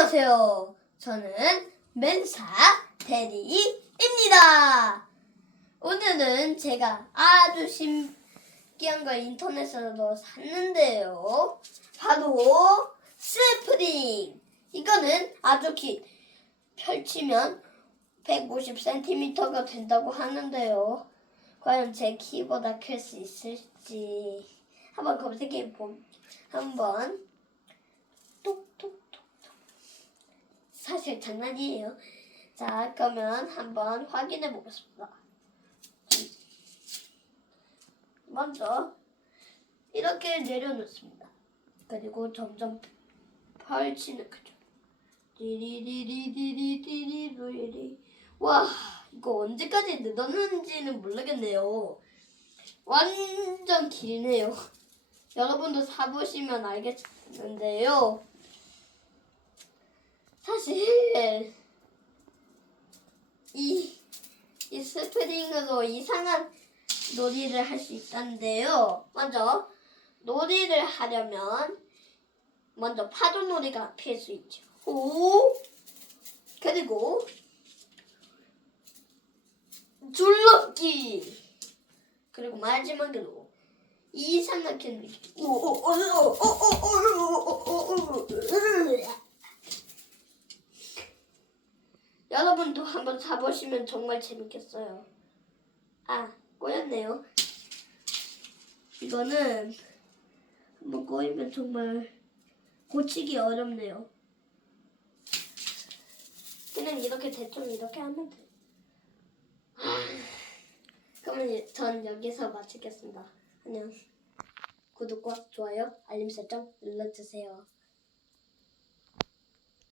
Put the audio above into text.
안녕하세요. 저는 맨사 대리입니다. 오늘은 제가 아주 신기한 걸 인터넷에서 샀는데요. 바로 스프링. 이거는 아주 기, 펼치면 150cm가 된다고 하는데요. 과연 제 키보다 클 수 있을지 한번 검색해 보 한번 사실 장난이에요. 자 그러면 한번 확인해 보겠습니다. 먼저 이렇게 내려놓습니다. 그리고 점점 펼치는 거죠. 디리리리리리리리리 와 이거 언제까지 늘었는지는 모르겠네요. 완전 길네요. 여러분도 사보시면 알겠는데요. 사실 이, 이 스프링으로 이상한 놀이를 할 수 있다는데요. 먼저 놀이를 하려면 먼저 파도 놀이가 필수 있죠. 오 그리고 줄넘기 그리고 마지막으로 이상하게 느끼. 여러분도 한번 사보시면 정말 재밌겠어요. 아, 꼬였네요. 이거는 한번 꼬이면 정말 고치기 어렵네요. 그냥 이렇게 대충 이렇게 하면 돼. 그러면 전 여기서 마치겠습니다. 안녕. 구독과 좋아요, 알림 설정 눌러주세요.